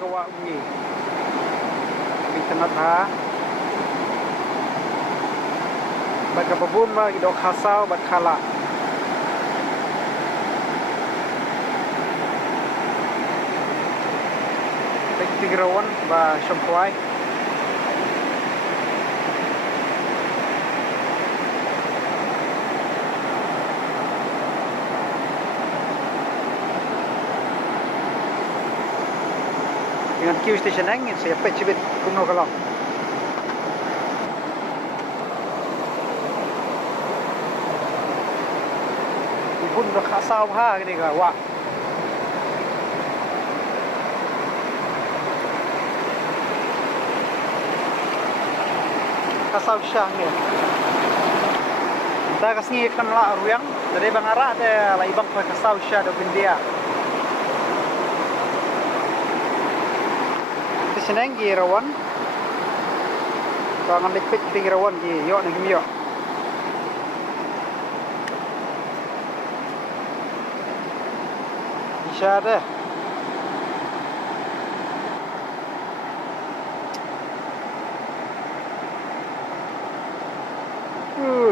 kawa bunyi di tengah baga babun ma idok khasau bat khala tigrawan ba syampuai dengan Q station angin saya pecibit kuno kalau ibun dah khasau ha gini ka wa khasau syang ni dah kasih ikan la ruyang dari bangara ada la ibang pa khasau syah do bindia seneng girawan kangan lipit girawan gi yo ni gimyo bisa deh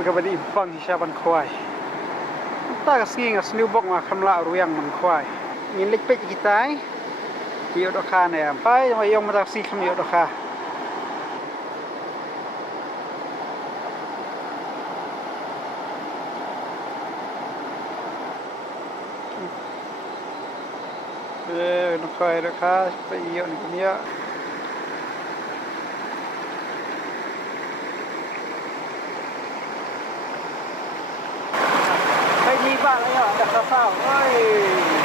kabadi ibang hisaban khwai ta kasing asniu bok ma khamla ruyang man khwai ngin lipit kita Iyo dokha này phải mà用mà taxi không iyo dokha nó khai dokha phải iyo này cũng nhớ phải đi ba lại à đặt sao ơi